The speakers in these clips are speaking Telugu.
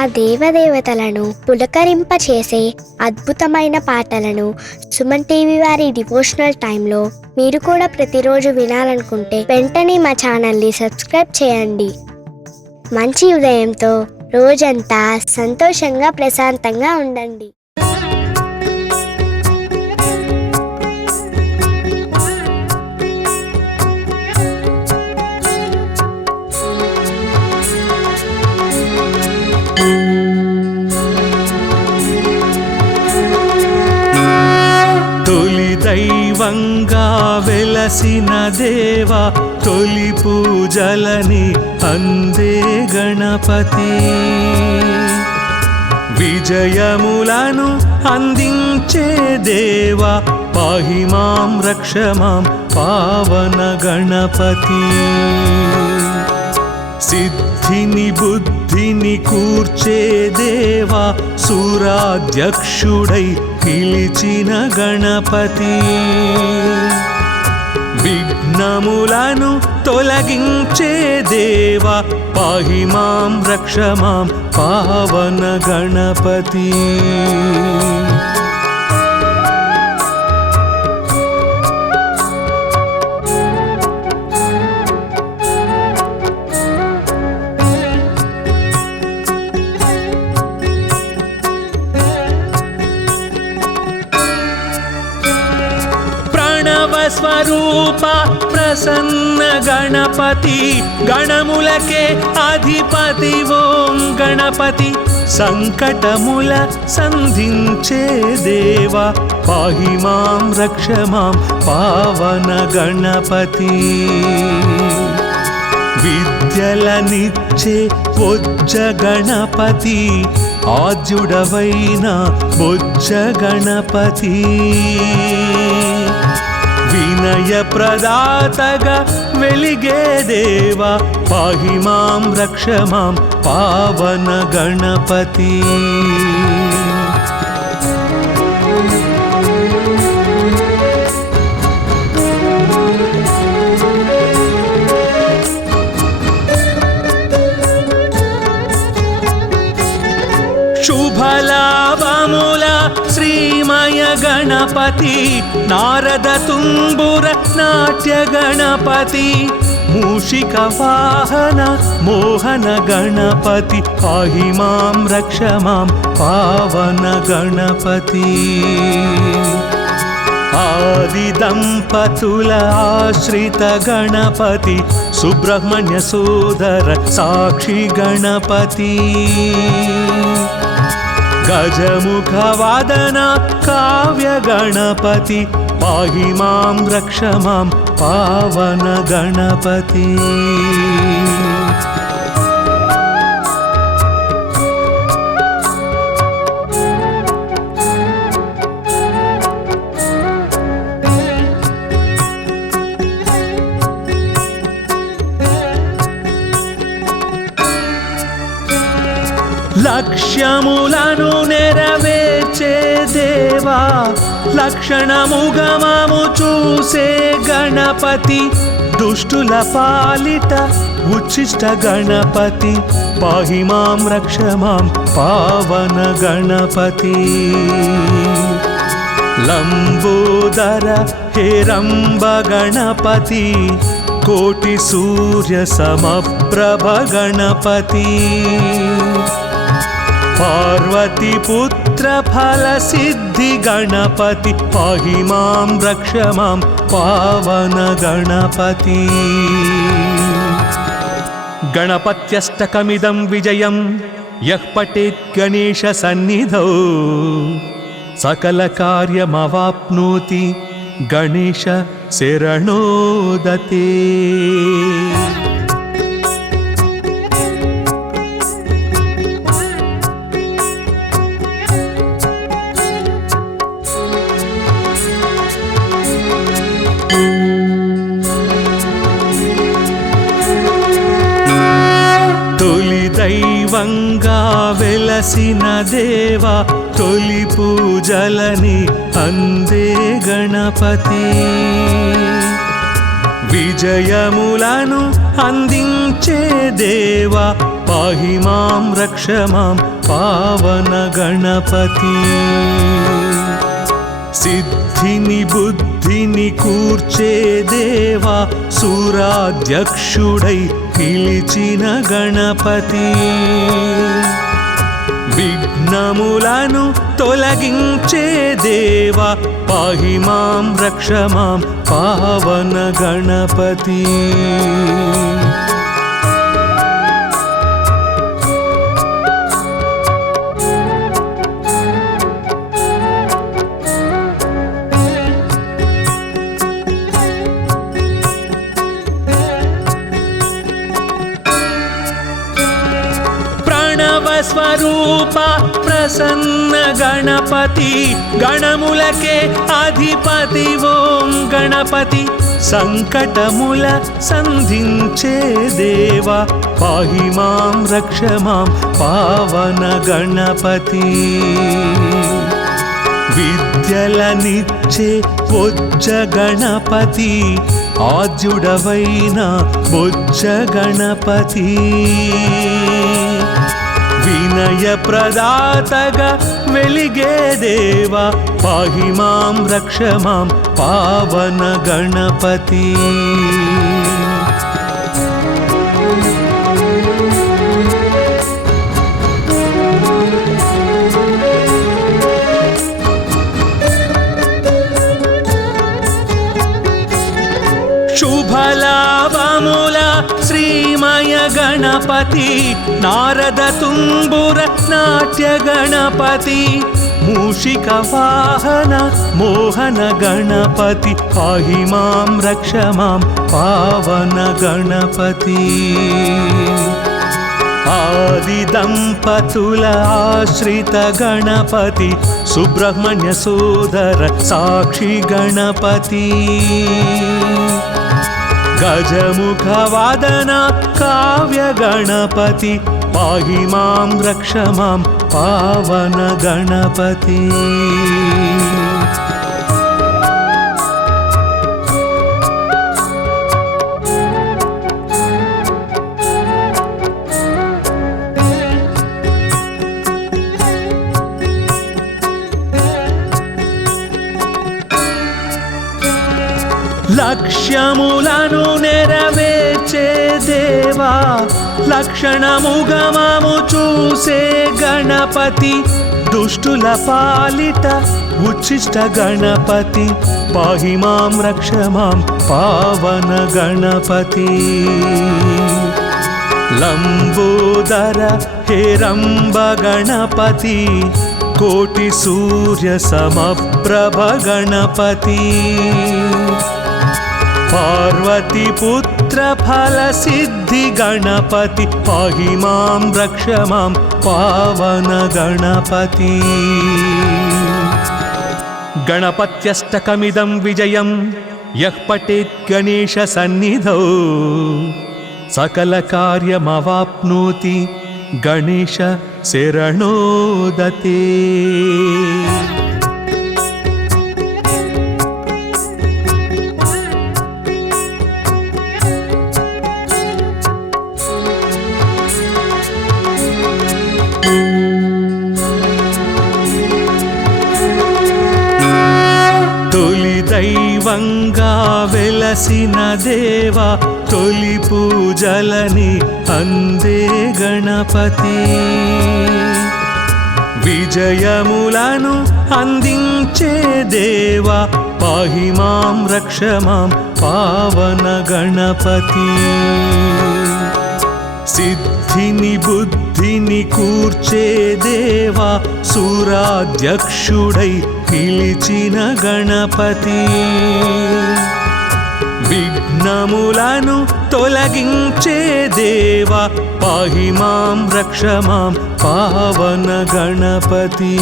ఆ దేవదేవతలను పులకరింపచేసే అద్భుతమైన పాటలను సుమన్ టీవీ వారి డివోషనల్ టైంలో మీరు కూడా ప్రతిరోజు వినాలనుకుంటే వెంటనే మా ఛానల్ని సబ్స్క్రైబ్ చేయండి. మంచి ఉదయంతో రోజంతా సంతోషంగా ప్రశాంతంగా ఉండండి. తొలి దైవంగా వెలసిన దేవా, తొలి పూజలని అందే గణపతి. విజయములను అందించే దేవా, పాహి మాం రక్ష మాం పావన గణపతి. సిద్ధిని బుద్ధిని కూర్చే దేవా, సూరాధ్యక్షుడై పిలిచిన గణపతి. విఘ్నములను తొలగించే దేవా, పాహి మాం రక్ష మాం పావన గణపతి. స్వరూప ప్రసన్న గణపతి, గణములకే అధిపతి ఓం గణపతి. సంకటముల సంధించే దేవా, పాహి మాం రక్ష మాం పావన గణపతి. విద్యలనిచ్చే బొజ్జ గణపతి, ఆద్యుడవైన బొజ్జ గణపతి. వినయ ప్రదాతగా వెలిగే దేవా, పాహి మాం రక్ష మాం పావన గణపతి. శుభలాభముల శ్రీమయ గణపతి, నారద తుంబుర నాట్య గణపతి. మూషిక వాహన మోహన గణపతి, పాహి మాం రక్ష మాం పావన గణపతి. ఆది దంపతుల ఆశ్రిత గణపతి, సుబ్రహ్మణ్య సోదర సాక్షి గణపతి. గజముఖ వాదన కావ్య గణపతి, పాహి మాం రక్ష మాం పావన గణపతి. లక్ష్యములను నెరవేర్చే దేవా, లక్షణముగమము చూసే గణపతి. దుష్టుల పాలిట ఉచ్చిష్ట గణపతి, పాహి మాం రక్ష మాం పావన గణపతి. లంబోదర హేరంబ గణపతి, కోటి సూర్య సమప్రభ గణపతి. పార్వతి పుత్ర ఫల సిద్ధి గణపతి, పాహి మాం రక్ష మాం పావన గణపతి. గణపత్యష్టకమిదం విజయం యః పఠేత్ గణేశ సన్నిధౌ, సకల కార్యమవాప్నోతి గణేశ శరణోదతే. దైవంగా వెలసిన దేవా, తొలి పూజలని అందే గణపతి. విజయములను అందించే దేవా పాహి మాం రక్ష మాం పావన గణపతి. సిద్ధిని బుద్ధిని కూర్చే దేవా సూరాధ్యక్షుడై పిలిచిన గణపతి. విఘ్నములను తొలగించే దేవా పాహి మాం రక్ష మాం పావన గణపతి. స్వరూప ప్రసన్న గణపతి గణములకే అధిపతి ఓం గణపతి. సంకటముల సంధించే దేవా పాహి మాం రక్ష మాం పావన గణపతి. విద్యలనిచ్చే బొజ్జ గణపతి ఆద్యుడవైన బొజ్జ గణపతి. వినయ ప్రదాతగా వెలిగే దేవా పాహి మాం రక్ష మాం పావన గణపతి. శుభలాభముల శ్రీమయ గణపతి నారద తుంబుర నాట్య గణపతి. మూషిక వాహన మోహన గణపతి పాహి మాం రక్ష మాం పావన గణపతి. ఆది దంపతుల ఆశ్రిత గణపతి సుబ్రహ్మణ్య సోదర సాక్షి గణపతి. గజముఖ వాదన కావ్య గణపతి పాహి మాం రక్ష మాం పావన గణపతి. లక్ష్యములను నెరవేర్చే దేవా లక్షణముగమము చూసే గణపతి. దుష్టుల పాలిట ఉచ్చిష్ట గణపతి పాహి మాం రక్ష మాం పావన గణపతి. లంబోదర హేరంబ గణపతి కోటి సూర్య సమప్రభ గణపతి. పార్వతి పుత్ర ఫల సిద్ధి గణపతి పాహి మాం రక్ష మాం పావన గణపతి. గణపత్యష్టకమిదం విజయం యః పఠేత్ గణేశ సన్నిధౌ సకల కార్యమవాప్నోతి గణేశ శరణోదతే. దైవంగా వెలసిన దేవా తొలి పూజలని అందే గణపతి. విజయములను అందించే దేవా పాహి మాం రక్ష మాం పావన గణపతి. సిద్ధిని బుద్ధిని కూర్చే దేవా సూరాధ్యక్షుడై పిలిచిన గణపతి. విఘ్నములను తొలగించే దేవా పాహి మాం రక్ష మాం పావన గణపతి.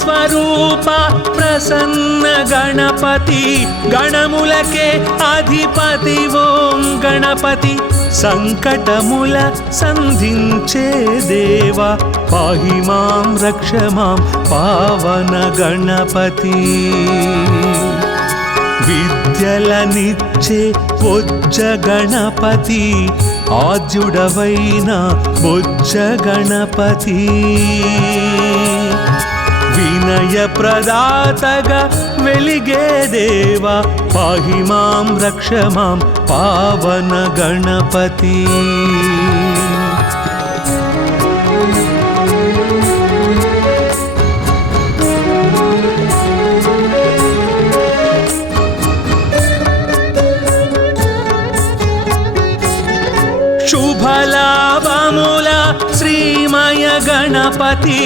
స్వరూప ప్రసన్న గణపతి గణములకే అధిపతి ఓం గణపతి సంకటముల సంధించే దేవా పాహి మాం రక్ష మాం పావన గణపతి విద్యలనిచ్చే బొజ్జ గణపతి ఆద్యుడవైన బొజ్జ గణపతి వినయ ప్రదాతగా వెలిగే దేవా పాహి మాం రక్ష మాం పావన గణపతి శుభలాభముల శ్రీమయ గణపతి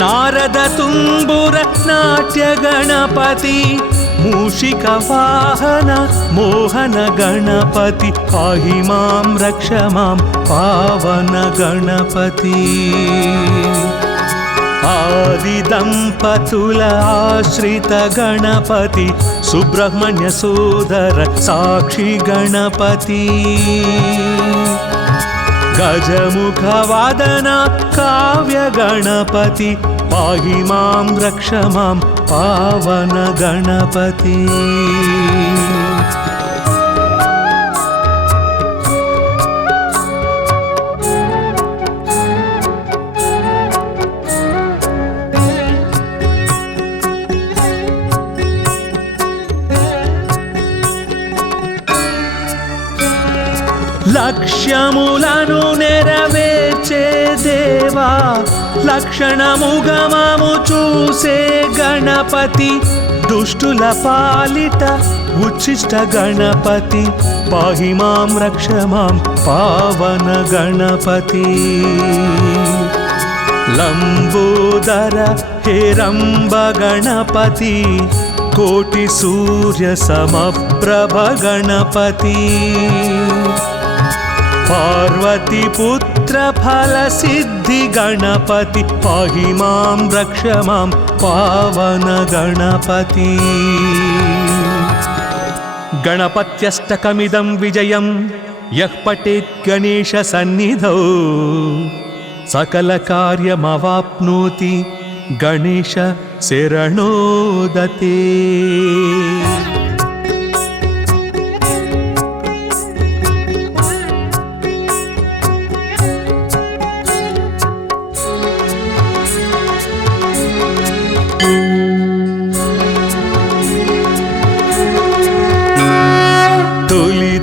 నారద తుంబుర నాట్య గణపతి మూషిక వాహన మోహన గణపతి పాహి మాం రక్ష మాం పావన గణపతి ఆది దంపతుల ఆశ్రిత గణపతి సుబ్రహ్మణ్య సోదర సాక్షి గణపతి గజముఖ వాదన కావ్య గణపతి పాహి మాం రక్ష మాం పావన గణపతి లక్ష్యములను నెరవేర్చే దేవా లక్షణముగమము చూసే గణపతి దుష్టుల పాలిట ఉచ్చిష్ట గణపతి పాహి మాం రక్ష మాం పావన గణపతి లంబోదర హేరంబ గణపతి కోటి సూర్య సమప్రభ గణపతి పార్వతి పుత్ర ఫల సిద్ధి గణపతి పాహి మాం రక్ష మాం పావన గణపతి గణపత్యష్టకమిదం విజయం యః పఠేత్ గణేశ సన్నిధౌ సకల కార్యమవాప్నోతి గణేశ శరణోదతే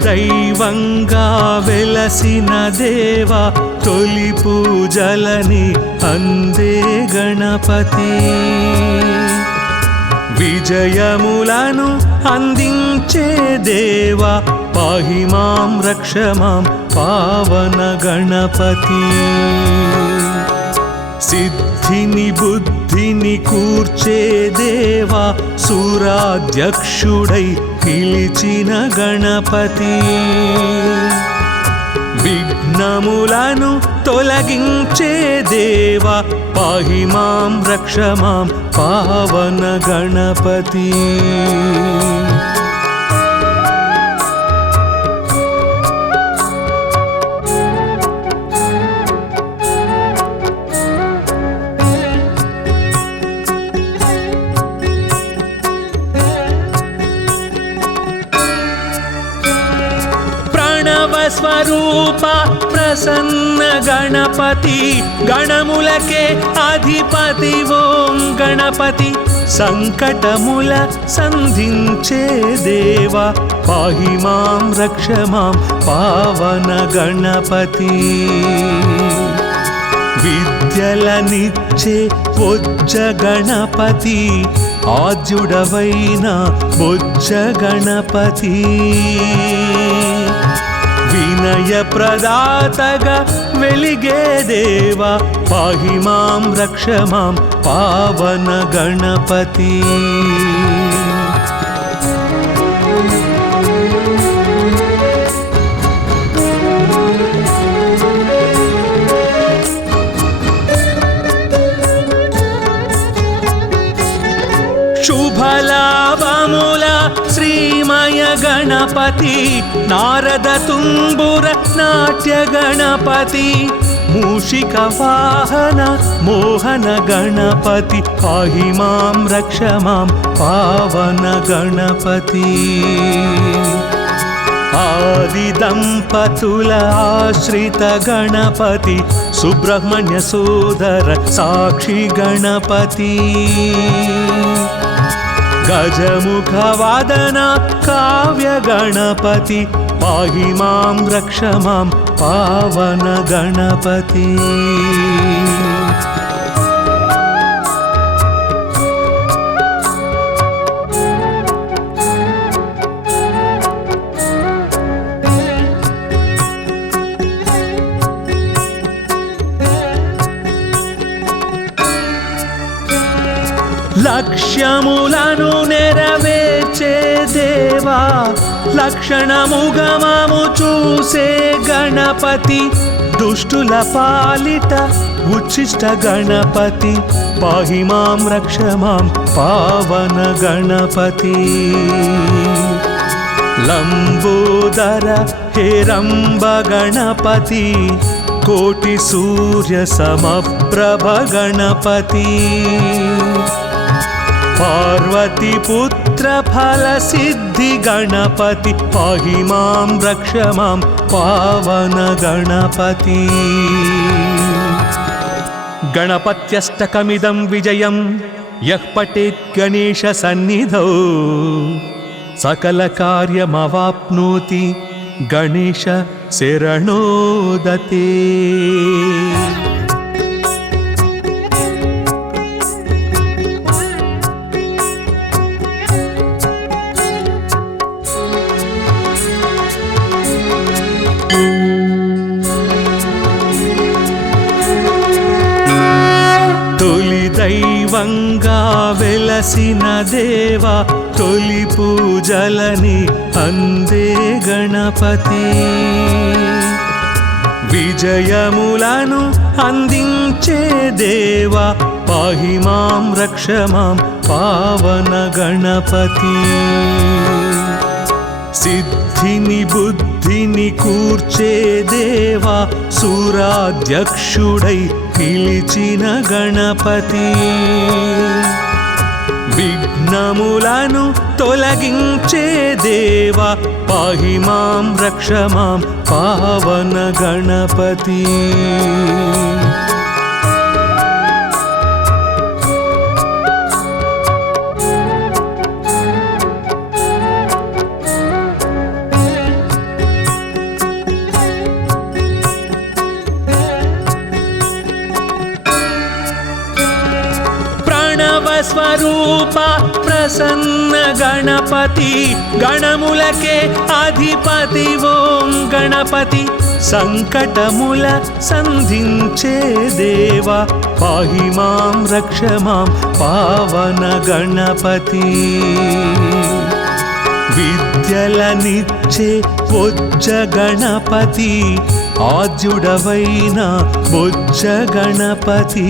దైవంగా వెలసిన దేవా తొలి పూజలని అందే గణపతి విజయములను అందించే దేవా పాహి మాం రక్ష మాం పావన గణపతి సిద్ధిని బుద్ధిని కూర్చే దేవా సూరాధ్యక్షుడై పిలిచిన గణపతి విఘ్నములను తొలగించే దేవా పాహి మాం రక్ష మాం పావన గణపతి స్వరూప ప్రసన్న గణపతి గణములకే అధిపతి ఓం గణపతి సంకటముల సంధించే దేవా పాహి మాం రక్ష మాం పావన గణపతి విద్యలనిచ్చే బొజ్జ గణపతి ఆద్యుడవైన బొజ్జ గణపతి వినయ ప్రదాతగా వెలిగే దేవా పాహి మాం రక్ష మాం పావన గణపతి गणपति नारद तुम्बुर नाट्य गणपति मूषिक वाहन मोहन गणपति पाहि मां रक्ष मां पावन गणपति आदि दंपतुल आश्रित गणपति सुब्रह्मण्य सोदर साक्षी गणपति गजमुख वादन काव्य गणपति पाहि मां रक्ष मां पावन गणपति లక్ష్యములను నెరవేర్చే దేవా లక్షణముగమము చూసే గణపతి దుష్టుల పాలిట ఉచ్చిష్ట గణపతి పాహి మాం రక్ష మాం పావన గణపతి లంబోదర హేరంబ గణపతి కోటి సూర్య సమప్రభ గణపతి पार्वती पुत्र फल सिद्धि गणपति पाहि मां रक्ष मां पावन गणपति गणपत्यष्टकमिदं विजयं यः पठेत् गणेश सन्निधौ सकल कार्यमवाप्नोति गणेश शरणोदते దైవంగా వెలసిన దేవా తొలి పూజలని అందే గణపతి విజయములను అందించే దేవా పాహి మాం రక్ష మాం పావన గణపతి సిద్ధిని బుద్ధిని కూర్చే దేవా సూరాధ్యక్షుడై పిలిచిన గణపతి విఘ్నములను తొలగించే దేవా పాహి మాం రక్ష మాం పావన గణపతి స్వరూప ప్రసన్న గణపతి గణములకే అధిపతి ఓం గణపతి సంకటముల సంధించే దేవా పాహి మాం రక్ష మాం పావన గణపతి విద్యలనిచ్చే బొజ్జ గణపతి ఆద్యుడవైన బొజ్జ గణపతి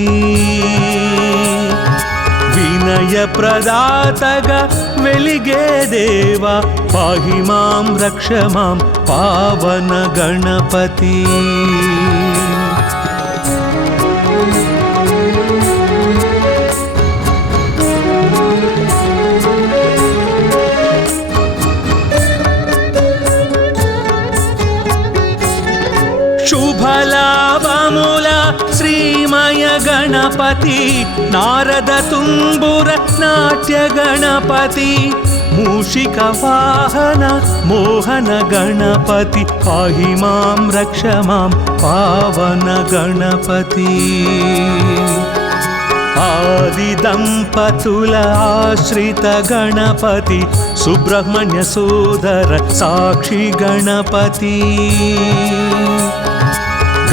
వినయ ప్రదాతగా వెలిగే దేవా పాహి మాం రక్ష మాం పావన గణపతి శుభలాభముల శ్రీమయ గణపతి నారద తుంబుర నాట్య గణపతి మూషిక వాహన మోహన గణపతి పాహి మాం రక్ష మాం పావన గణపతి ఆది దంపతుల ఆశ్రిత గణపతి సుబ్రహ్మణ్య సోదర సాక్షి గణపతి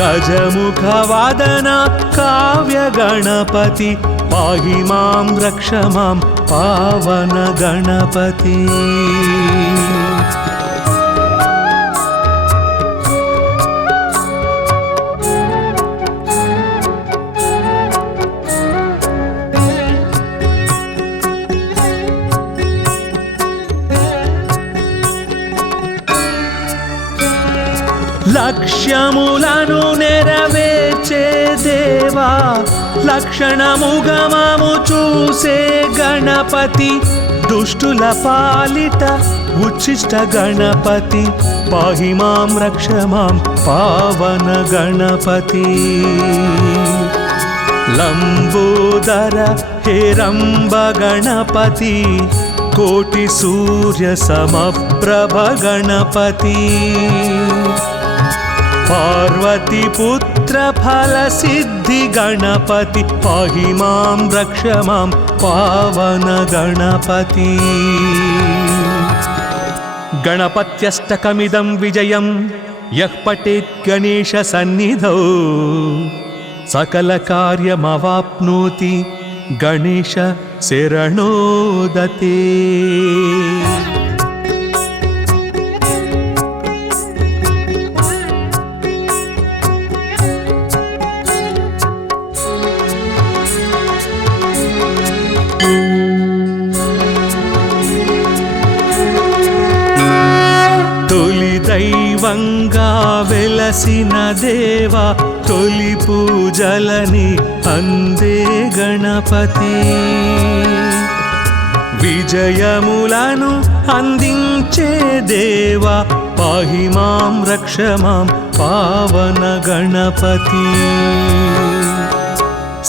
गजमुख वादन काव्य गणपति पाहि मां रक्ष मां पावन गणपति లక్ష్యములను నెరవేర్చే దేవా లక్షణముగమము చూసే గణపతి దుష్టుల పాలిట ఉచ్చిష్ట గణపతి పాహి మాం రక్ష మాం పావన గణపతి లంబోదర హేరంబ గణపతి కోటి సూర్య సమప్రభ గణపతి పార్వతి పుత్ర ఫల సిద్ధి గణపతి పాహి మాం రక్ష మాం పావన గణపతి గణపత్యష్టకమిదం విజయం యః పఠేత్ గణేశ సన్నిధౌ సకల కార్యమవాప్నోతి గణేశ శరణోదతే తొలి దైవంగా వెలసిన దేవా తొలి పూజలని అందే గణపతి విజయములను అందించే దేవా పాహి మాం రక్ష మాం పావన గణపతి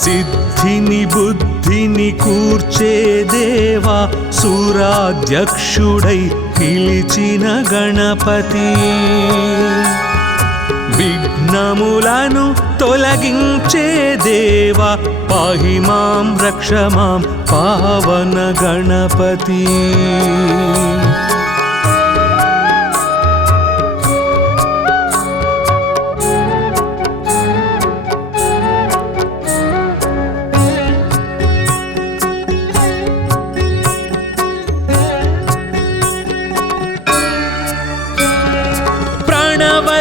సిద్ధిని బుద్ధిని కూర్చే దేవా సూరాధ్యక్షుడై పిలిచిన గణపతి విఘ్నములను తొలగించే దేవా పాహి మాం రక్ష మాం పావన గణపతి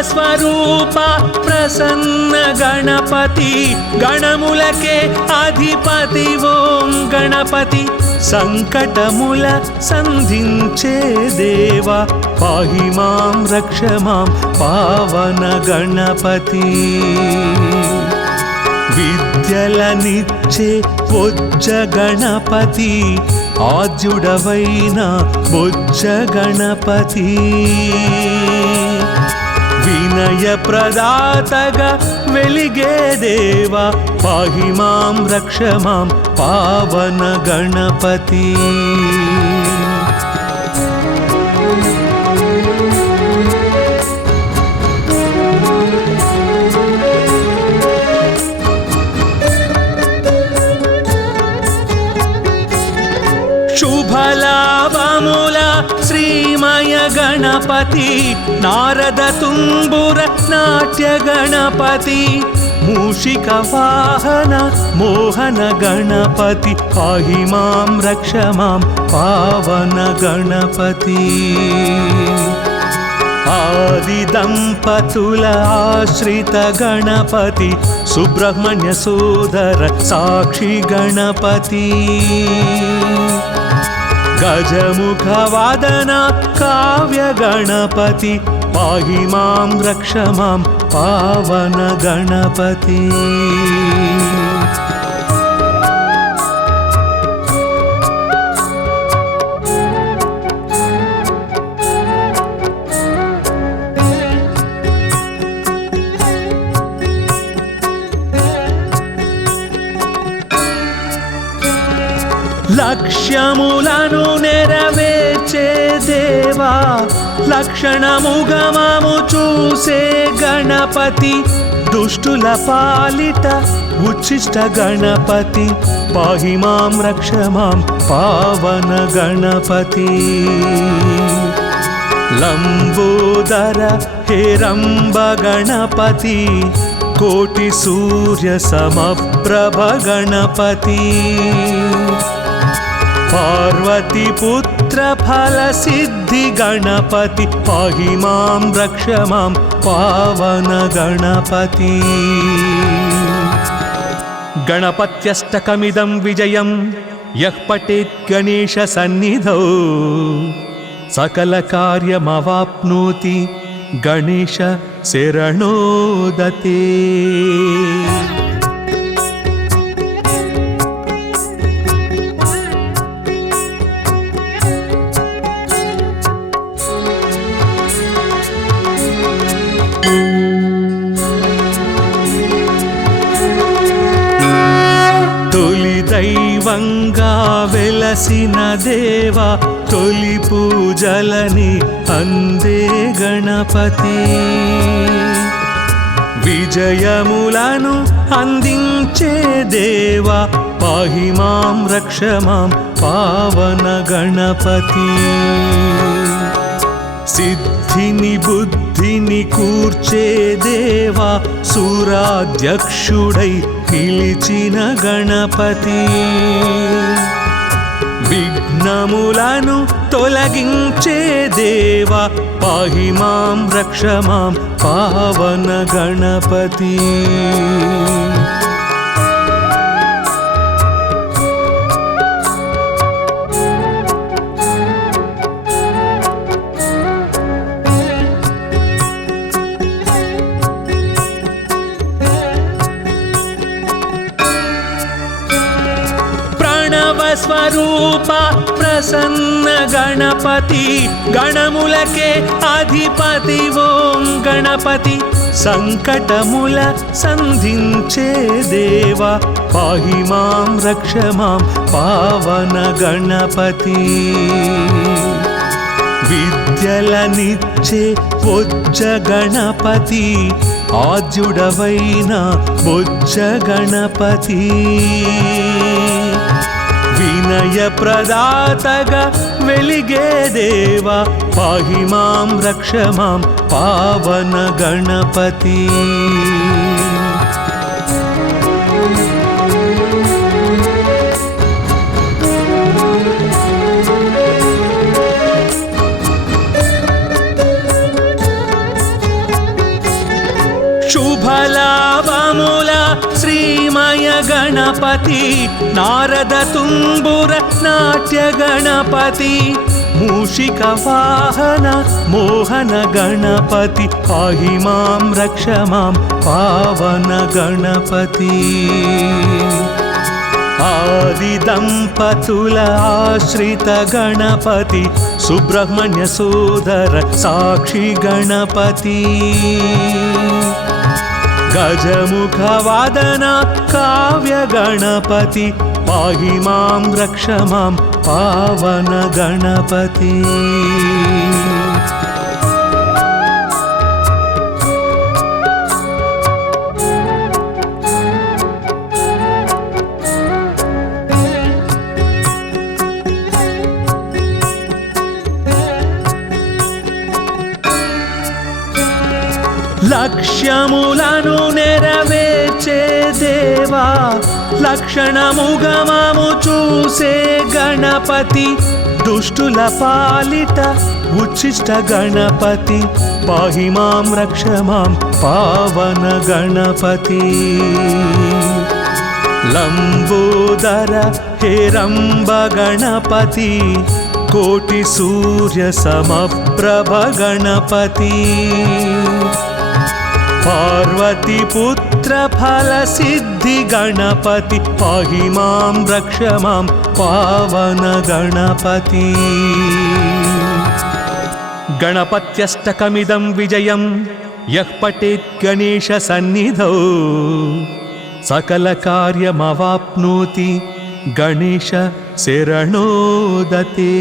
స్వరూప ప్రసన్న గణపతి గణములకే అధిపతి ఓం గణపతి సంకటముల సంధించే దేవా పాహి మాం రక్ష మాం పావన గణపతి విద్యలనిచ్చే బొజ్జ గణపతి ఆద్యుడవైన బొజ్జ గణపతి వినయ ప్రదాతగా వెలిగే దేవా పాహి మాం రక్ష మాం పావన గణపతి శుభలాభముల శ్రీమయ గణపతి నారద తుంబుర నాట్య గణపతి మూషిక వాహన మోహన గణపతి పాహి మాం రక్ష మాం పావన గణపతి ఆది దంపతుల ఆశ్రిత గణపతి సుబ్రహ్మణ్య సోదర సాక్షి గణపతి గజముఖ వాదన కావ్య గణపతి పాహి మాం రక్ష మాం పావన గణపతి లక్ష్యములను నెరవేర్చే దేవా లక్షణముగమము చూసే గణపతి దుష్టుల పాలిట ఉచ్చిష్ట గణపతి పాహి మాం రక్ష మాం పావన గణపతి లంబోదర హేరంబ గణపతి కోటి సూర్య సమప్రభ గణపతి పార్వతి పుత్ర ఫల సిద్ధి గణపతి పాహి మాం రక్ష మాం పావన గణపతి గణపత్యష్టకమిదం విజయం యః పఠేత్ గణేశ సన్నిధౌ సకల కార్యమవాప్నోతి గణేశ శరణోదతే. తొలి దైవంగా వెలసిన దేవా, తొలి పూజలని అందే గణపతి. విజయములను అందించే దేవా, పాహి మాం రక్ష మాం పావన గణపతి. సిద్ధిని బుద్ధిని కూర్చే దేవా, సూరాధ్యక్షుడై పిలిచిన గణపతి. విఘ్నములను తొలగించే దేవా, పాహి మాం రక్ష మాం పావన గణపతి. స్వరూప ప్రసన్న గణపతి, గణములకే అధిపతి ఓం గణపతి. సంకటముల సంధించే దేవా, పాహి మాం రక్ష మాం పావన గణపతి. విద్యలనిచ్చే బొజ్జ గణపతి, ఆద్యుడవైన బొజ్జ గణపతి. వినయ ప్రదాతగా వెలిగే దేవా, పాహి మాం రక్ష మాం పావన గణపతి. శుభలాభముల శ్రీమయ గణపతి, నారద తుంబుర నాట్య గణపతి. మూషిక వాహన మోహన గణపతి, పాహి మాం రక్ష మాం పావన గణపతి. ఆది దంపతుల ఆశ్రిత గణపతి, సుబ్రహ్మణ్య సోదర సాక్షి గణపతి. గజముఖ వాదన కావ్య గణపతి, పాహి మాం రక్ష మాం పావన గణపతి. లక్ష్యములను నెరవేర్చే దేవా, లక్షణముగమము చూసే గణపతి. దుష్టుల పాలిట ఉచ్చిష్ట గణపతి, పాహి మాం రక్ష మాం పావన గణపతి. లంబోదర హేరంబ గణపతి, కోటి సూర్య సమప్రభ గణపతి. పార్వతి పుత్ర ఫల సిద్ధి గణపతి, పాహి మాం రక్ష మాం పావన గణపతి. గణపత్యష్టకమిదం విజయం యః పఠేత్ గణేశ సన్నిధౌ, సకల కార్యమవాప్నోతి గణేశ శరణోదతే.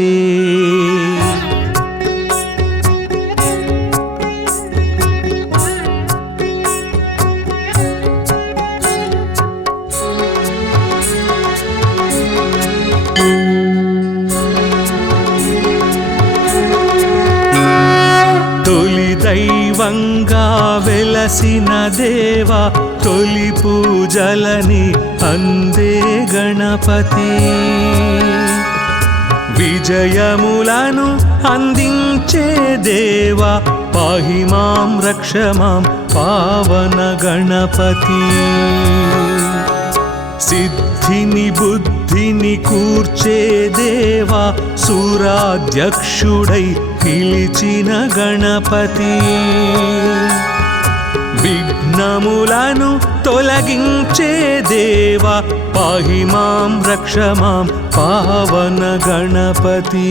తొలి దైవంగా వెలసిన దేవా, తొలి పూజలని అందే గణపతి. విజయములను అందించే దేవా, పాహి మాం రక్ష మాం పావన గణపతి. సిద్ధిని బుద్ధిని కూర్చే దేవా, సూరాధ్యక్షుడై పిలిచిన గణపతి. విఘ్నములను తొలగించే దేవా పాహి మాం రక్ష మాం పావన గణపతి.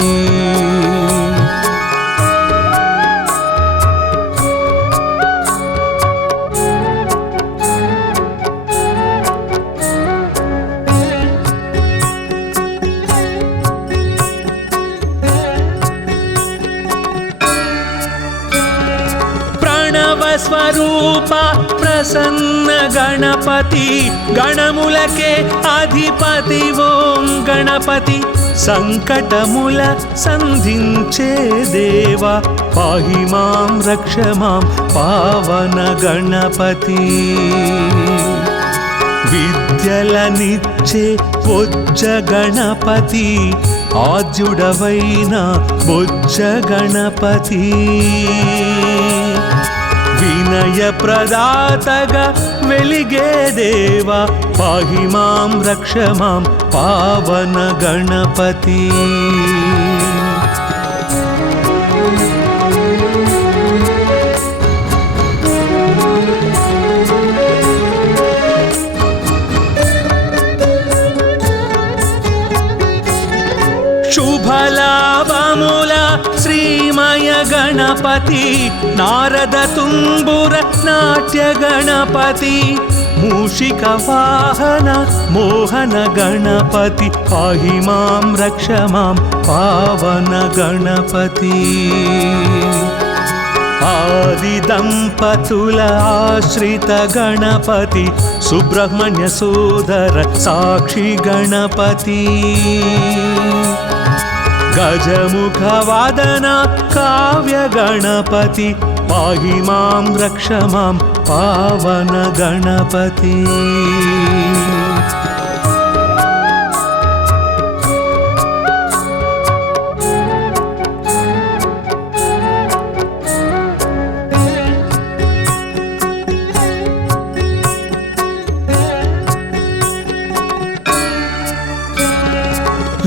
స్వరూప ప్రసన్న గణపతి గణములకే అధిపతి ఓం గణపతి. సంకటముల సంధించే దేవా పాహి మాం రక్ష మాం పావన గణపతి. విద్యలనిచ్చే బొజ్జ గణపతి ఆద్యుడవైన బొజ్జ గణపతి. వినయ ప్రదాతగా వెలిగే దేవా పాహి మాం రక్ష మాం పావన గణపతి. శుభలాభముల శ్రీమయ గణపతి నారద తుంబుర నాట్య గణపతి. మూషిక వాహన మోహన గణపతి పాహి మాం రక్ష మాం పావన గణపతి. ఆది దంపతుల ఆశ్రిత గణపతి సుబ్రహ్మణ్య సోదర సాక్షి గణపతి. గజముఖ వాదన కావ్య గణపతి పాహి మాం రక్ష మాం పావన గణపతి.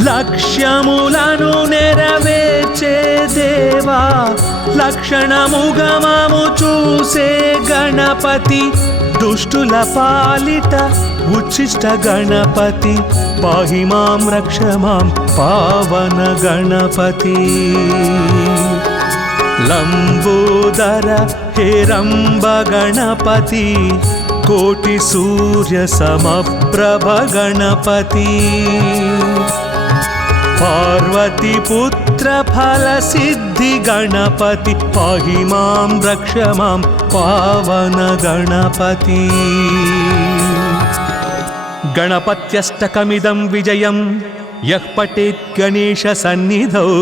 లక్ష్యములను నెరవేర్చే దేవా లక్షణముగమము చూసే గణపతి. దుష్టుల పాలిట ఉచ్చిష్ట గణపతి పాహి మాం రక్ష మాం పావన గణపతి. లంబోదర హేరంబ గణపతి కోటి సూర్య సమప్రభ గణపతి. పార్వతి పుత్ర ఫల సిద్ధి గణపతి పాహి మాం రక్ష మాం పావన గణపతి. గణపత్యష్టకమిదం విజయం యః పఠేత్ గణేశ సన్నిధౌ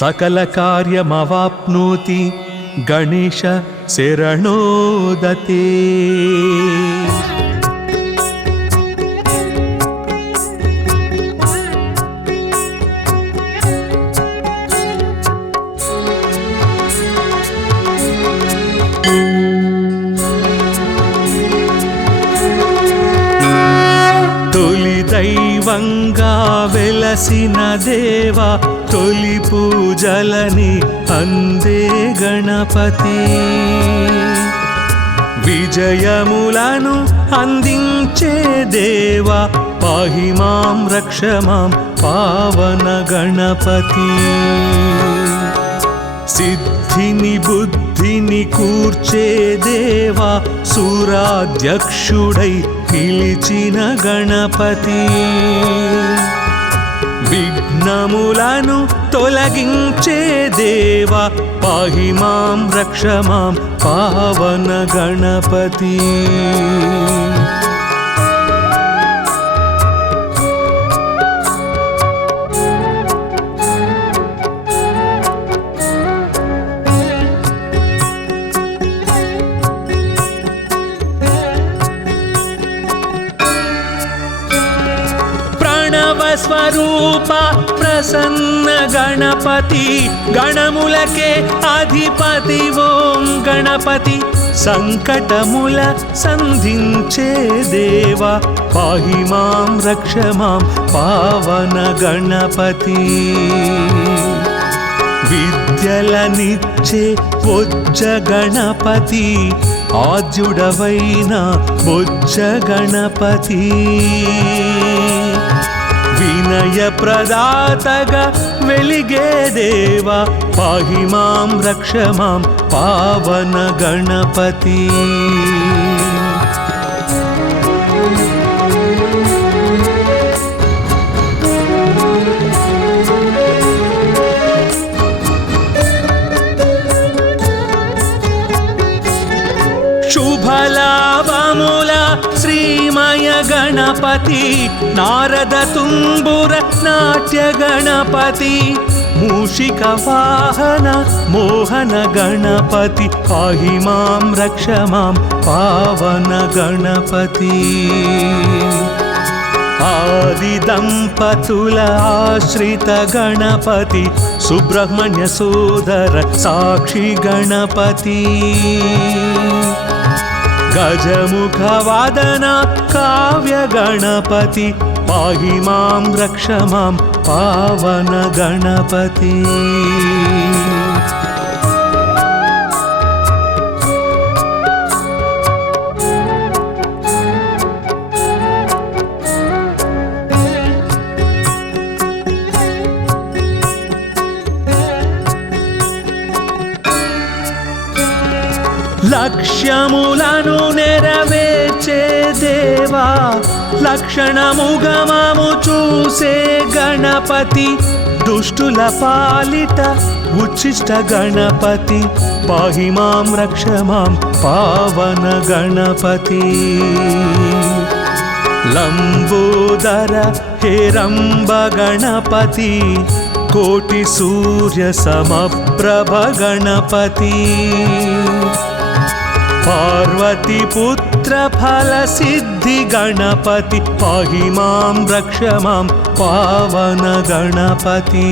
సకల కార్యమవాప్నోతి గణేశ శరణోదతే. దైవంగా వెలసిన దేవా తొలి పూజలని అందే గణపతి. విజయములను అందించే దేవా పాహి మాం రక్ష మాం పావన గణపతి. సిద్ధిని బుద్ధిని కూర్చే దేవా సూరాధ్యక్షుడై పిలిచిన గణపతి. విఘ్నములను తొలగించే దేవా పాహి మాం రక్ష మాం పావన గణపతి. స్వరూప ప్రసన్న గణపతి గణములకే అధిపతి ఓం గణపతి. సంకటముల సంధించే దేవా పాహి మాం రక్ష మాం పావన గణపతి. విద్యలనిచ్చే బొజ్జ గణపతి ఆద్యుడవైన బొజ్జ గణపతి వినయ ప్రదాతగా వెలిగే దేవా పాహి మాం రక్ష మాం పావన గణపతి శుభలాభముల శ్రీమయ గణపతి నారద తుంబుర నాట్య గణపతి మూషిక వాహన మోహన గణపతి పాహి మాం రక్ష మాం పావన గణపతి ఆది దంపతుల ఆశ్రిత గణపతి సుబ్రహ్మణ్య సోదర సాక్షి గణపతి గజముఖ వాదన కావ్య గణపతి పాహి మాం రక్ష మాం పావన గణపతి లక్ష్యములను నెరవేర్చే దేవా లక్షణముగమము చూసే గణపతి దుష్టుల పాలిట ఉచ్చిష్ట గణపతి పాహి మాం రక్ష మాం పావన గణపతి లంబోదర హేరంబ గణపతి కోటి సూర్య సమప్రభ గణపతి పార్వతి పుత్ర ఫల సిద్ధి గణపతి పాహి మాం రక్ష మాం పావన గణపతి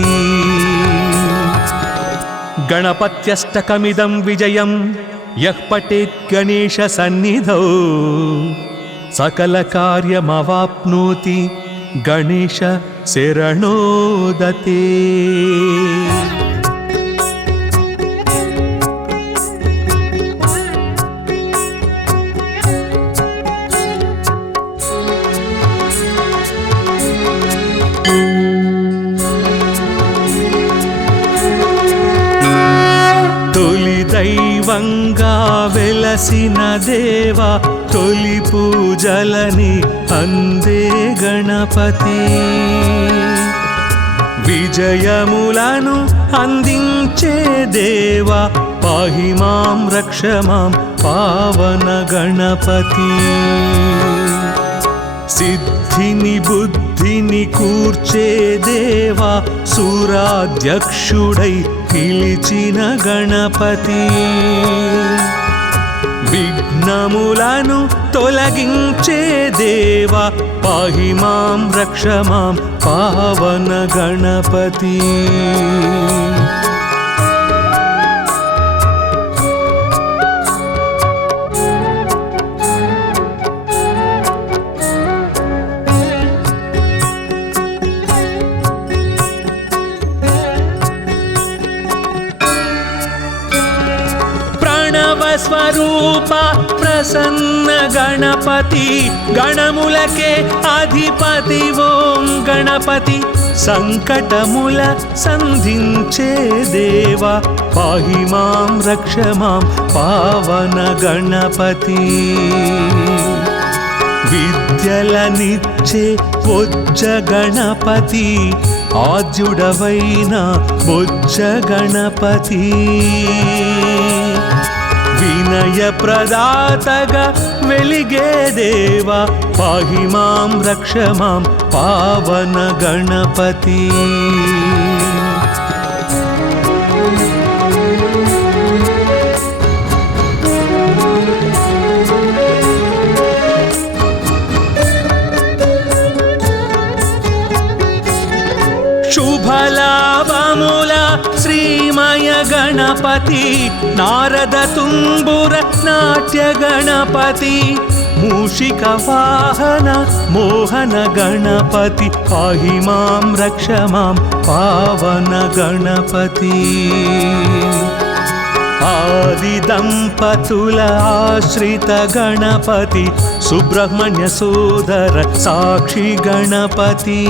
గణపత్యష్టకమిదం విజయం యః పఠేత్ గణేశ సన్నిధౌ సకల కార్యమవాప్నోతి గణేశ శరణోదతే దైవంగా వెలసిన దేవా తొలి పూజలని అందే గణపతి విజయములను అందించే దేవా పాహి మాం రక్ష మాం పావన గణపతి సిద్ధిని బుద్ధిని కూర్చే దేవా సూరాధ్యక్షుడై పిలిచిన గణపతి విఘ్నములను తొలగించే దేవా పాహి మాం రక్ష మాం పావన గణపతి స్వరూప ప్రసన్న గణపతి గణములకే అధిపతి ఓం గణపతి సంకటముల సంధించే దేవా పాహి మాం రక్ష మాం పావన గణపతి విద్యలనిచ్చే బొజ్జ గణపతి ఆద్యుడవైన బొజ్జ గణపతి వినయ ప్రదాతగా వెలిగే దేవా పాహి మాం రక్ష మాం పావన గణపతి శుభలాభముల శ్రీమయ గణపతి నారద తుంబుర నాట్య గణపతి మూషిక వాహన మోహన గణపతి పాహి మాం రక్ష మాం పావన గణపతి ఆది దంపతుల ఆశ్రిత గణపతి సుబ్రహ్మణ్య సోదర సాక్షి గణపతి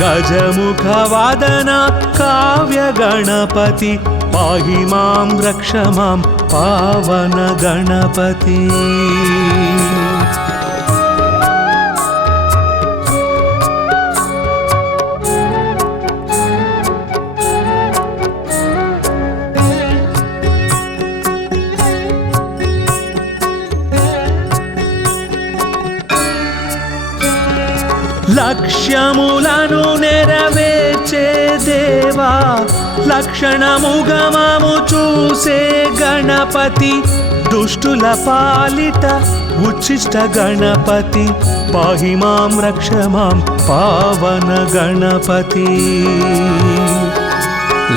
గజముఖ వాదన కావ్య గణపతి పాహి మాం రక్ష మాం పావన గణపతి లక్ష్యములను నెరవేర్చే దేవా లక్షణముగమము చూసే గణపతి దుష్టుల పాలిట ఉచ్చిష్ట గణపతి పాహి మాం రక్ష మాం పావన గణపతి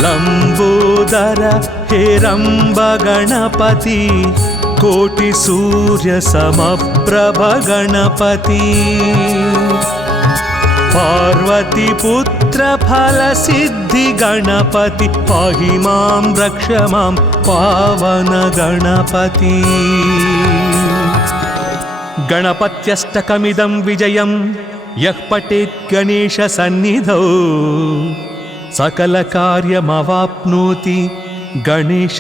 లంబోదర హేరంబ గణపతి కోటి సూర్య సమప్రభ గణపతి పార్వతి పుత్ర ఫల సిద్ధి గణపతి పాహి మాం రక్ష మాం పావన గణపతి గణపత్యష్టకమిదం విజయం యః పఠేత్ గణేశ సన్నిధౌ సకల కార్యమవాప్నోతి గణేశ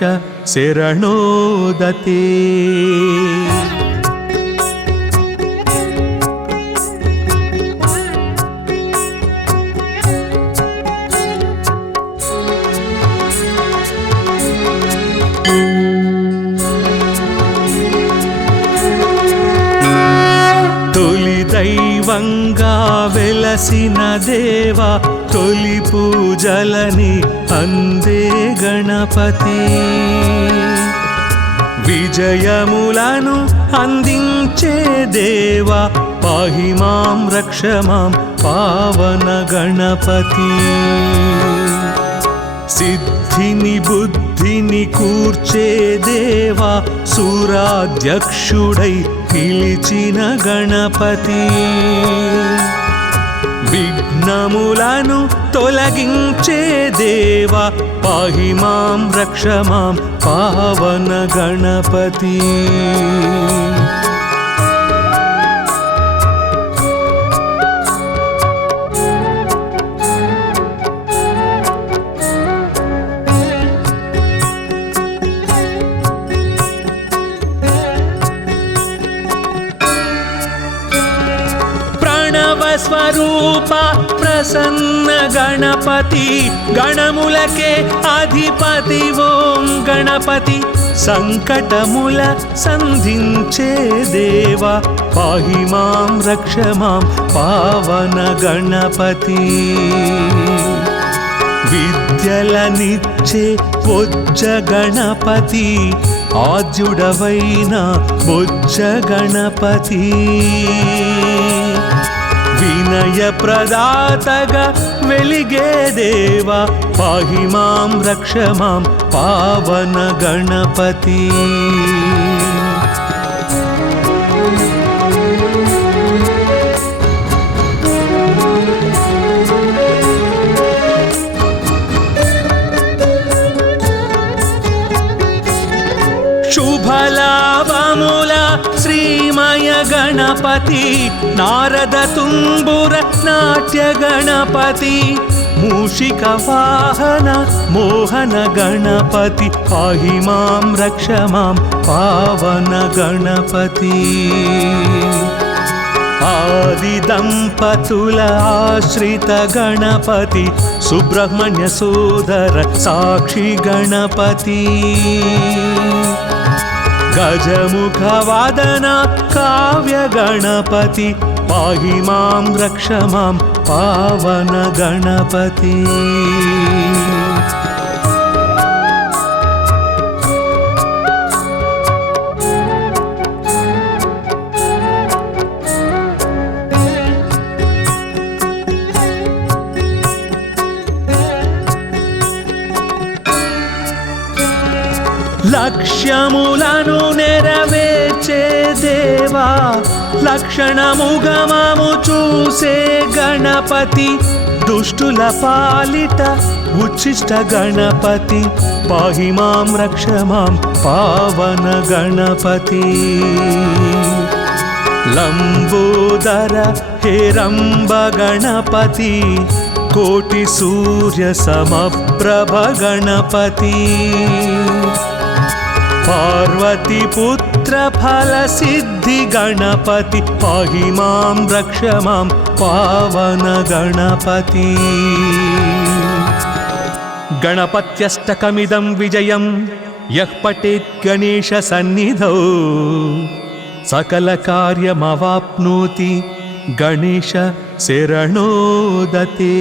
శరణోదతే దైవంగా వెలసిన దేవా తొలి పూజలని అందే గణపతి విజయములను అందించే దేవా పాహి మాం రక్ష మాం పావన గణపతి సిద్ధిని బుద్ధిని కూర్చే దేవా సూరాధ్యక్షుడై పిలిచిన గణపతి విఘ్నములను తొలగించే దేవా పాహి మాం రక్ష మాం పావన గణపతి స్వరూప ప్రసన్న గణపతి గణములకే అధిపతి ఓం గణపతి సంకటముల సంధించే దేవా పాహి మాం రక్ష మాం పావన గణపతి విద్యలనిచ్చే బొజ్జ గణపతి ఆద్యుడవైన బొజ్జ గణపతి వినయ ప్రదాతగా వెలిగే దేవా పాహి మాం రక్ష మాం పావన గణపతి శుభలాభముల శ్రీమయ గణపతి నారద తుంబుర నాట్య గణపతి మూషిక వాహన మోహన గణపతి పాహి మాం రక్ష మాం పావన గణపతి ఆది దంపతుల ఆశ్రిత గణపతి సుబ్రహ్మణ్య సోదర సాక్షి గణపతి గజముఖ వాదన కావ్య గణపతి పాహి మాం రక్ష మాం పావన గణపతి లక్ష్యములను నెరవేర్చే దేవా లక్షణముగమము చూసే గణపతి దుష్టుల పాలిట ఉచ్చిష్ట గణపతి పాహి మాం రక్ష మాం పావన గణపతి లంబోదర హేరంబ గణపతి కోటి సూర్య సమప్రభ గణపతి పార్వతి పుత్ర ఫల సిద్ధి గణపతి పాహి మాం రక్ష మాం పావన గణపతి గణపత్యష్టకమిదం విజయం యః పఠేత్ గణేశ సన్నిధౌ సకల కార్యమవాప్నోతి గణేశ శరణోదతే